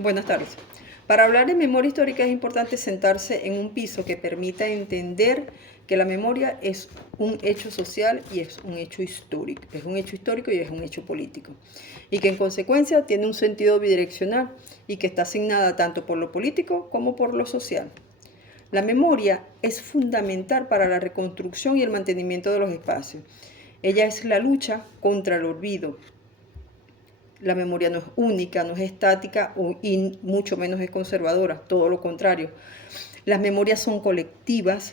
Buenas tardes. Para hablar de memoria histórica es importante sentarse en un piso que permita entender que la memoria es un hecho social y es un hecho histórico. Es un hecho histórico y es un hecho político. Y que en consecuencia tiene un sentido bidireccional y que está asignada tanto por lo político como por lo social. La memoria es fundamental para la reconstrucción y el mantenimiento de los espacios. Ella es la lucha contra el olvido. La memoria no es única, no es estática y mucho menos es conservadora, todo lo contrario. Las memorias son colectivas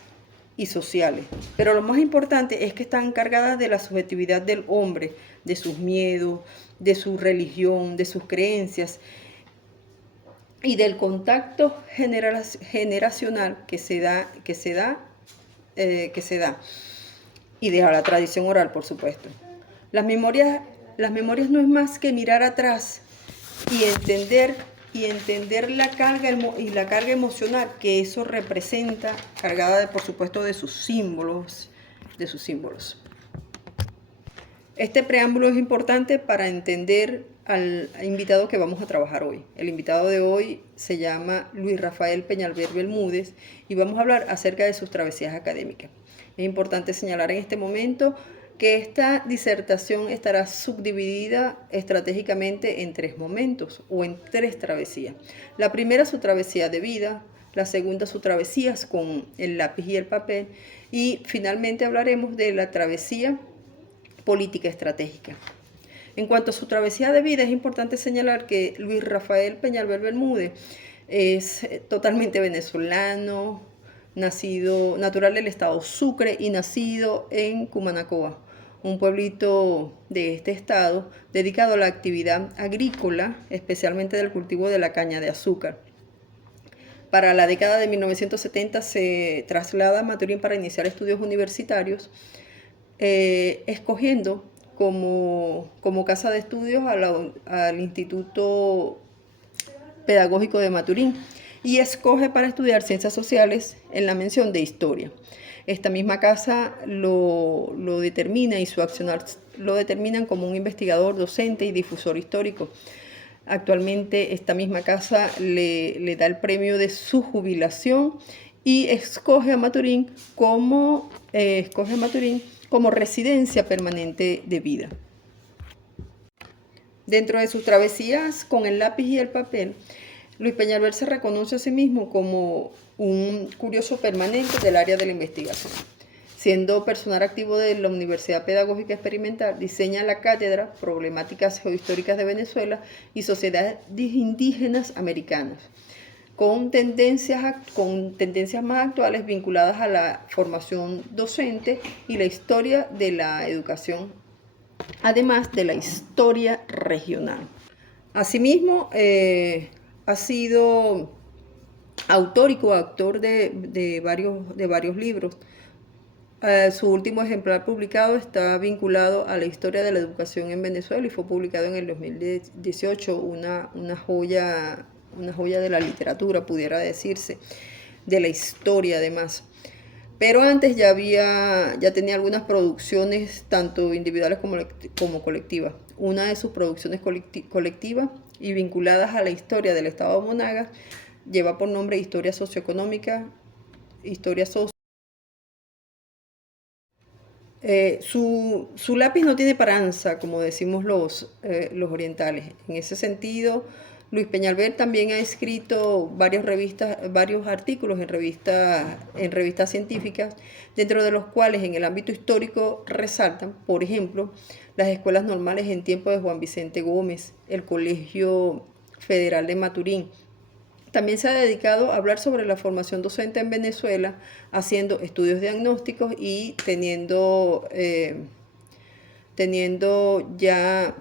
y sociales, pero lo más importante es que están encargadas de la subjetividad del hombre, de sus miedos, de su religión, de sus creencias y del contacto generacional que se da y de la tradición oral, por supuesto. Las memorias no es más que mirar atrás y entender la carga emocional que eso representa, cargada por supuesto de sus símbolos. Este preámbulo es importante para entender al invitado que vamos a trabajar hoy. El invitado de hoy se llama Luis Rafael Peñalver Bermúdez y vamos a hablar acerca de sus travesías académicas. Es importante señalar en este momento que esta disertación estará subdividida estratégicamente en 3 momentos o en 3 travesías. La primera, su travesía de vida; la segunda, sus travesías con el lápiz y el papel; y finalmente hablaremos de la travesía política estratégica. En cuanto a su travesía de vida, es importante señalar que Luis Rafael Peñalver Bermúdez es totalmente venezolano, natural del estado Sucre y nacido en Cumanacoa, un pueblito de este estado dedicado a la actividad agrícola, especialmente del cultivo de la caña de azúcar. Para la década de 1970 se traslada a Maturín para iniciar estudios universitarios, escogiendo como casa de estudios al Instituto Pedagógico de Maturín, y escoge para estudiar ciencias sociales en la mención de historia. Esta misma casa lo determina y su accionar lo determinan como un investigador, docente y difusor histórico. Actualmente esta misma casa le da el premio de su jubilación y escoge a Maturín como residencia permanente de vida. Dentro de sus travesías con el lápiz y el papel, Luis Peñalver se reconoce a sí mismo como un curioso permanente del área de la investigación. Siendo personal activo de la Universidad Pedagógica Experimental, diseña la cátedra Problemáticas Geohistóricas de Venezuela y Sociedades Indígenas Americanas, con tendencias más actuales vinculadas a la formación docente y la historia de la educación, además de la historia regional. Asimismo, ha sido autor y coautor de varios libros. Su último ejemplar publicado está vinculado a la historia de la educación en Venezuela y fue publicado en el 2018, una joya de la literatura, pudiera decirse, de la historia además. Pero antes ya tenía algunas producciones, tanto individuales como colectivas. Una de sus producciones colectivas y vinculadas a la historia del estado de Monagas lleva por nombre Historia Socioeconómica, su lápiz no tiene paranza, como decimos los orientales. En ese sentido, Luis Peñalver también ha escrito varios artículos en revistas científicas, dentro de los cuales en el ámbito histórico resaltan, por ejemplo, las escuelas normales en tiempo de Juan Vicente Gómez, el Colegio Federal de Maturín. También se ha dedicado a hablar sobre la formación docente en Venezuela, haciendo estudios diagnósticos y teniendo ya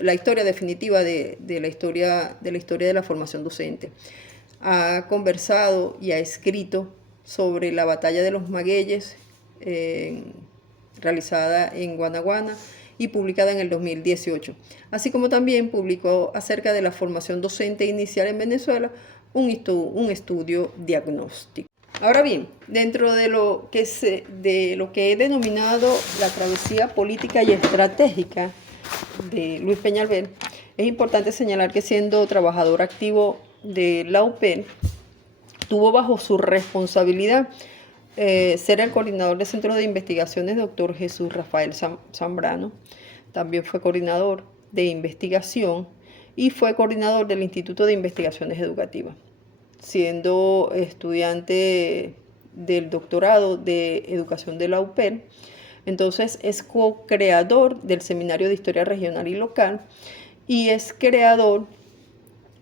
la historia definitiva de la historia de la formación docente. Ha conversado y ha escrito sobre la batalla de los Magueyes, realizada en Guanaguana y publicada en el 2018, así como también publicó acerca de la formación docente inicial en Venezuela, un estudio diagnóstico. Ahora bien, dentro de lo que he denominado la travesía política y estratégica de Luis Peñalver, Es importante señalar que siendo trabajador activo de la UPEL, tuvo bajo su responsabilidad ser el coordinador del Centro de Investigaciones, doctor Jesús Rafael Zambrano. También fue coordinador de investigación y fue coordinador del Instituto de Investigaciones Educativas, siendo estudiante del doctorado de educación de la UPEL. Entonces es co-creador del Seminario de Historia Regional y Local y es creador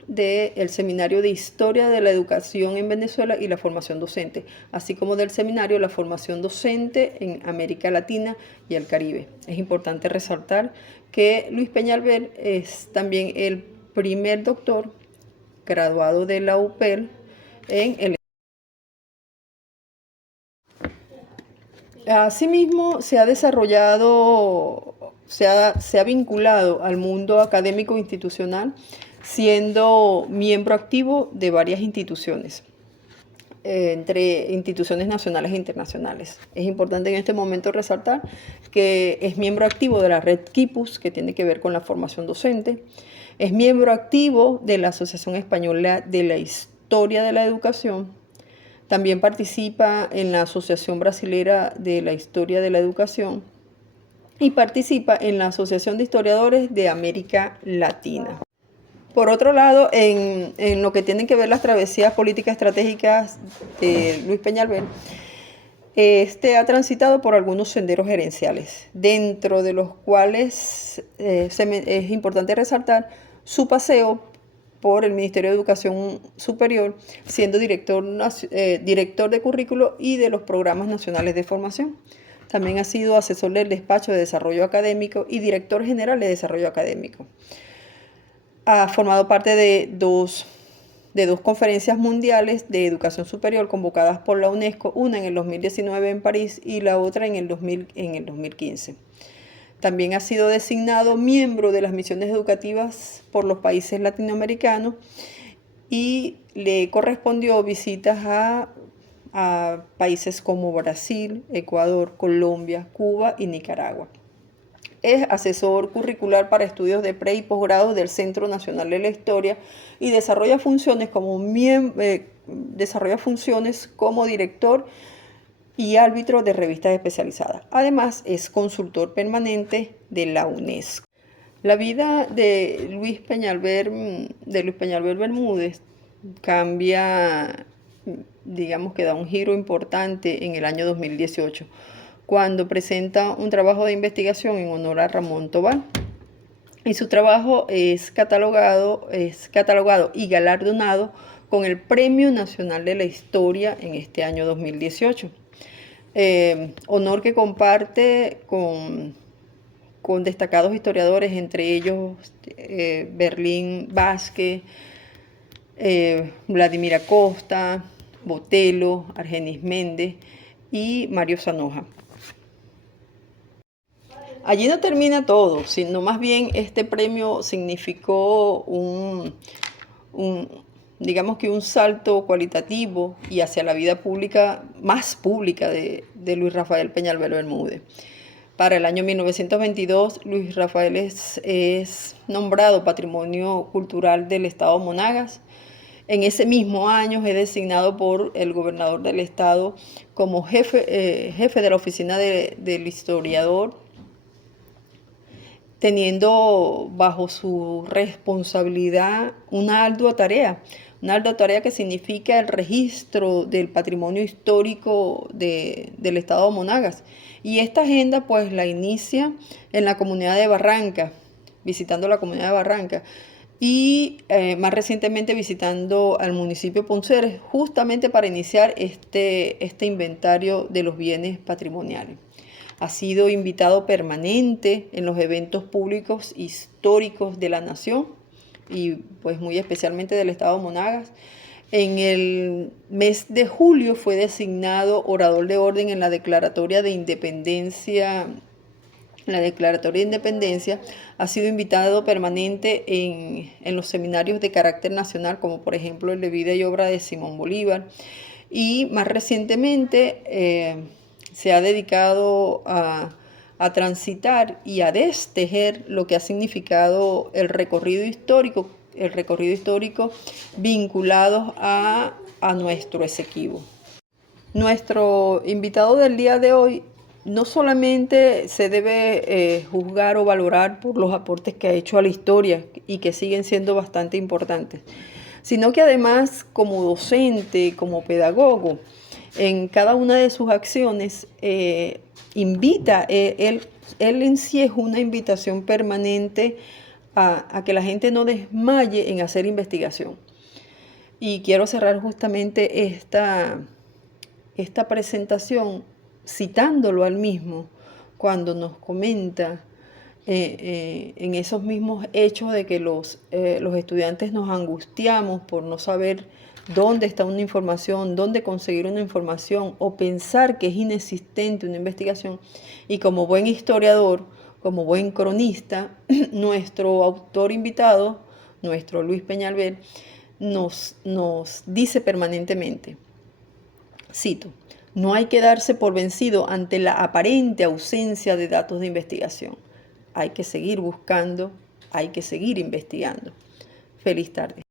del Seminario de Historia de la Educación en Venezuela y la Formación Docente, así como del Seminario de la Formación Docente en América Latina y el Caribe. Es importante resaltar que Luis Peñalver es también el primer doctor graduado de la UPEL en el... Asimismo, se ha desarrollado, se ha vinculado al mundo académico institucional, siendo miembro activo de varias instituciones, entre instituciones nacionales e internacionales. Es importante en este momento resaltar que es miembro activo de la red Quipus, que tiene que ver con la formación docente, es miembro activo de la Asociación Española de la Historia de la Educación, también participa en la Asociación Brasilera de la Historia de la Educación y participa en la Asociación de Historiadores de América Latina. Por otro lado, en lo que tienen que ver las travesías políticas estratégicas de Luis Peñalver, este ha transitado por algunos senderos gerenciales, dentro de los cuales es importante resaltar su paseo por el Ministerio de Educación Superior, siendo director de currículo y de los programas nacionales de formación. También ha sido asesor del despacho de desarrollo académico y director general de desarrollo académico. Ha formado parte de dos conferencias mundiales de educación superior convocadas por la UNESCO, una en el 2019 en París y la otra en el 2015. También ha sido designado miembro de las misiones educativas por los países latinoamericanos y le correspondió visitas a países como Brasil, Ecuador, Colombia, Cuba y Nicaragua. Es asesor curricular para estudios de pre y posgrado del Centro Nacional de la Historia y desarrolla funciones como director y árbitro de revistas especializadas. Además, es consultor permanente de la UNESCO. La vida de Luis Peñalver Bermúdez cambia, digamos que da un giro importante en el año 2018, cuando presenta un trabajo de investigación en honor a Ramón Tobar. Y su trabajo es catalogado y galardonado con el Premio Nacional de la Historia en este año 2018. Honor que comparte con destacados historiadores, entre ellos Berlín Vázquez, Vladimir Acosta, Botelo, Argenis Méndez y Mario Zanoja. Allí no termina todo, sino más bien este premio significó digamos que un salto cualitativo y hacia la vida pública, más pública de Luis Rafael Peñalver Bermúdez. Para el año 1922, Luis Rafael es nombrado Patrimonio Cultural del Estado Monagas. En ese mismo año es designado por el gobernador del estado como jefe de la oficina del historiador, teniendo bajo su responsabilidad una ardua tarea que significa el registro del patrimonio histórico del estado de Monagas. Y esta agenda pues la inicia en la comunidad de Barranca, visitando la comunidad de Barranca, y más recientemente visitando al municipio Ponceres, justamente para iniciar este inventario de los bienes patrimoniales. Ha sido invitado permanente en los eventos públicos históricos de la nación y pues muy especialmente del estado de Monagas. En el mes de julio fue designado orador de orden en la Declaratoria de Independencia. Ha sido invitado permanente en los seminarios de carácter nacional, como por ejemplo el de vida y obra de Simón Bolívar. Y más recientemente se ha dedicado a a transitar y a destejer lo que ha significado el recorrido histórico vinculados a nuestro Esequibo. Nuestro invitado del día de hoy no solamente se debe juzgar o valorar por los aportes que ha hecho a la historia y que siguen siendo bastante importantes, sino que además como docente, como pedagogo, en cada una de sus acciones invita, él en sí es una invitación permanente a que la gente no desmaye en hacer investigación. Y quiero cerrar justamente esta presentación citándolo al mismo cuando nos comenta en esos mismos hechos de que los estudiantes nos angustiamos por no saber dónde está una información, dónde conseguir una información o pensar que es inexistente una investigación. Y como buen historiador, como buen cronista, nuestro autor invitado, nuestro Luis Peñalver, nos dice permanentemente, cito, no hay que darse por vencido ante la aparente ausencia de datos de investigación. Hay que seguir buscando, hay que seguir investigando. Feliz tarde.